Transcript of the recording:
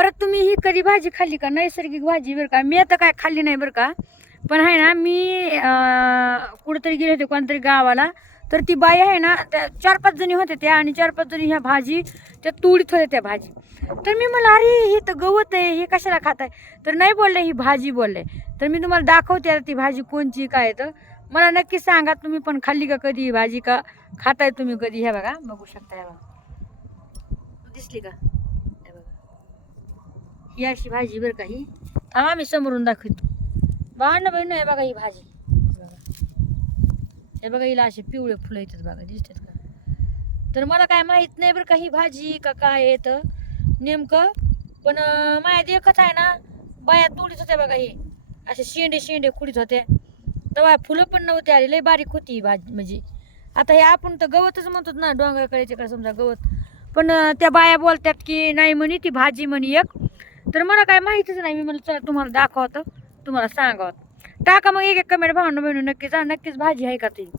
परत तुम्ही ही कधी भाजी खाल्ली का? नैसर्गिक भाजी बरं का. मी आता काय खाल्ली नाही बरं का, पण आहे ना मी कुठेतरी गेले होते कोणतरी गावाला, तर ती बाई आहे ना, त्या 4-5 जणी होत्या त्या, आणि 4-5 जणी ह्या भाजी त्या तोडीत होत्या त्या भाजी. तर मी म्हणलं अरे हे तर गवत आहे, हे कशाला खाताय? तर नाही बोलले ही भाजी बोलले. तर मी तुम्हाला दाखवते आता ती भाजी कोणची काय. तर मला नक्की सांगा तुम्ही पण खाल्ली का कधी ही भाजी, का खाताय तुम्ही कधी? ह्या बघा, बघू शकता. ह्या बघा, दिसली का? हे बघा, ही अशी भाजी बरं का. ही थांबा मी समोरून दाखवतो. बाण बहिण आहे बघा ही भाजी. हे बघा हिला असे पिवळे फुलं येतात बघा, दिसतात का? तर मला काय माहित नाही बरं का ही भाजी का काय येतं नेमकं. पण माझ्या देखत आहे ना, बाया तोडीत होत्या बघा. हे असे शेंडे खुडीत होते, तेव्हा फुलं पण नव्हते आली, लय बारीक होती ही भाजी. म्हणजे आता हे आपण तर गवतच म्हणतो ना, डोंगराकडे समजा गवत, पण त्या बाया बोलतात की नाही म्हणे ती भाजी म्हणे एक. तर मला काय माहितीच नाही. मी म्हणलं चला तुम्हाला दाखवतं, तुम्हाला सांगावं. टाका मग एक कमेंट भावना बहिणी, नक्कीच नक्कीच भाजी आहे का ती.